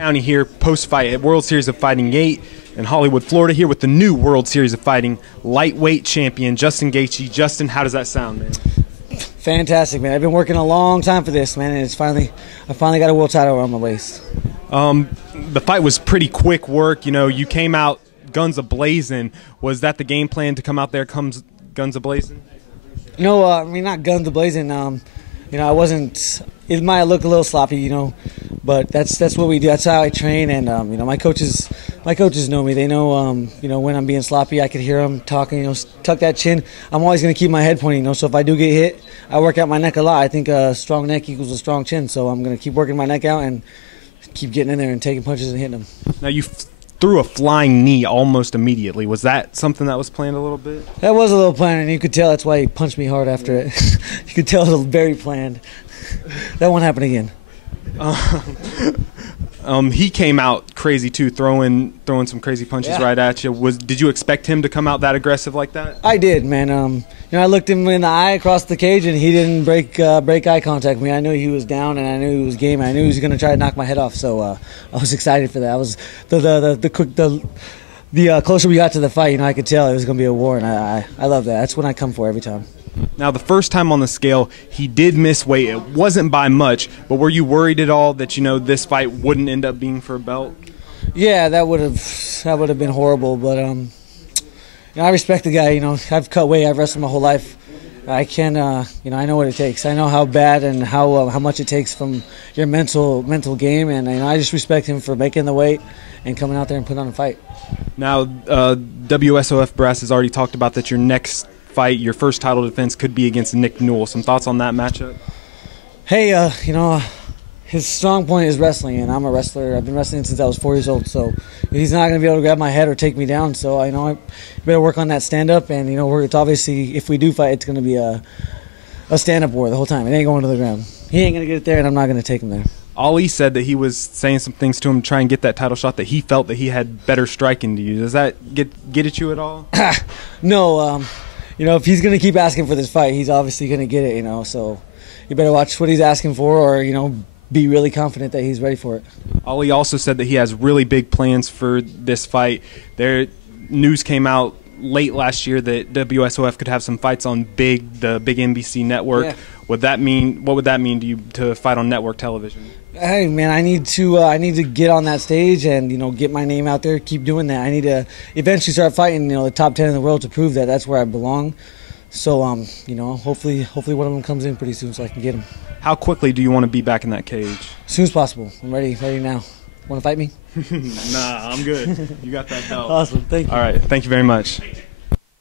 Downey here, post-fight at World Series of Fighting 8 in Hollywood, Florida, here with the new World Series of Fighting lightweight champion, Justin Gaethje. Justin, how does that sound, man? Fantastic, man. I've been working a long time for this, man, and I finally got a world title around my waist. The fight was pretty quick work. You know, you came out guns a-blazing. Was that the game plan, to come out there guns a-blazing? No, I mean, not guns a-blazing. You know, I wasn't. It might look a little sloppy, you know, but that's what we do. That's how I train, and you know, my coaches know me. They know, you know, when I'm being sloppy. I can hear them talking. You know, tuck that chin. I'm always going to keep my head pointing. You know, so if I do get hit, I work out my neck a lot. I think a strong neck equals a strong chin. So I'm going to keep working my neck out and keep getting in there and taking punches and hitting them. Now you threw a flying knee almost immediately. Was that something that was planned a little bit? That was a little planned, and you could tell that's why he punched me hard after it. You could tell it was very planned. That won't happen again. He came out crazy too, throwing some crazy punches right at you. Did you expect him to come out that aggressive like that? I did, man. You know, I looked him in the eye across the cage, and he didn't break eye contact with me. I knew he was down, and I knew he was game. I knew he was going to try to knock my head off. So I was excited for that. I was the closer we got to the fight, you know, I could tell it was going to be a war, and I love that. That's what I come for every time. Now, the first time on the scale, he did miss weight. It wasn't by much, but were you worried at all that, you know, this fight wouldn't end up being for a belt? Yeah, that would have been horrible. But you know, I respect the guy. You know, I've cut weight. I've wrestled my whole life. I can, you know, I know what it takes. I know how bad and how much it takes from your mental game, and you know, I just respect him for making the weight and coming out there and putting on a fight. Now, WSOF brass has already talked about that your next fight, your first title defense, could be against Nick Newell. Some thoughts on that matchup? Hey, you know, his strong point is wrestling, and I'm a wrestler. I've been wrestling since I was 4 years old, so he's not going to be able to grab my head or take me down. So I know I better work on that stand-up, and you know, it's obviously, if we do fight, it's going to be a stand-up war the whole time. It ain't going to the ground. He ain't going to get it there, and I'm not going to take him there. Ali said that he was saying some things to him to try and get that title shot, that he felt that he had better striking to you. Does that get at you at all? No. You know, if he's going to keep asking for this fight, he's obviously going to get it, you know. So you better watch what he's asking for, or, you know, be really confident that he's ready for it. Ali also said that he has really big plans for this fight. News came out late last year that WSOF could have some fights on the big NBC network. Yeah. What would that mean to you to fight on network television? Hey, man, I need to get on that stage and, you know, get my name out there, keep doing that. I need to eventually start fighting, you know, the top 10 in the world to prove that that's where I belong. So, you know, hopefully one of them comes in pretty soon so I can get him. How quickly do you want to be back in that cage? As soon as possible. I'm ready now. Want to fight me? Nah, I'm good. You got that belt. Awesome. Thank you. All right. Thank you very much.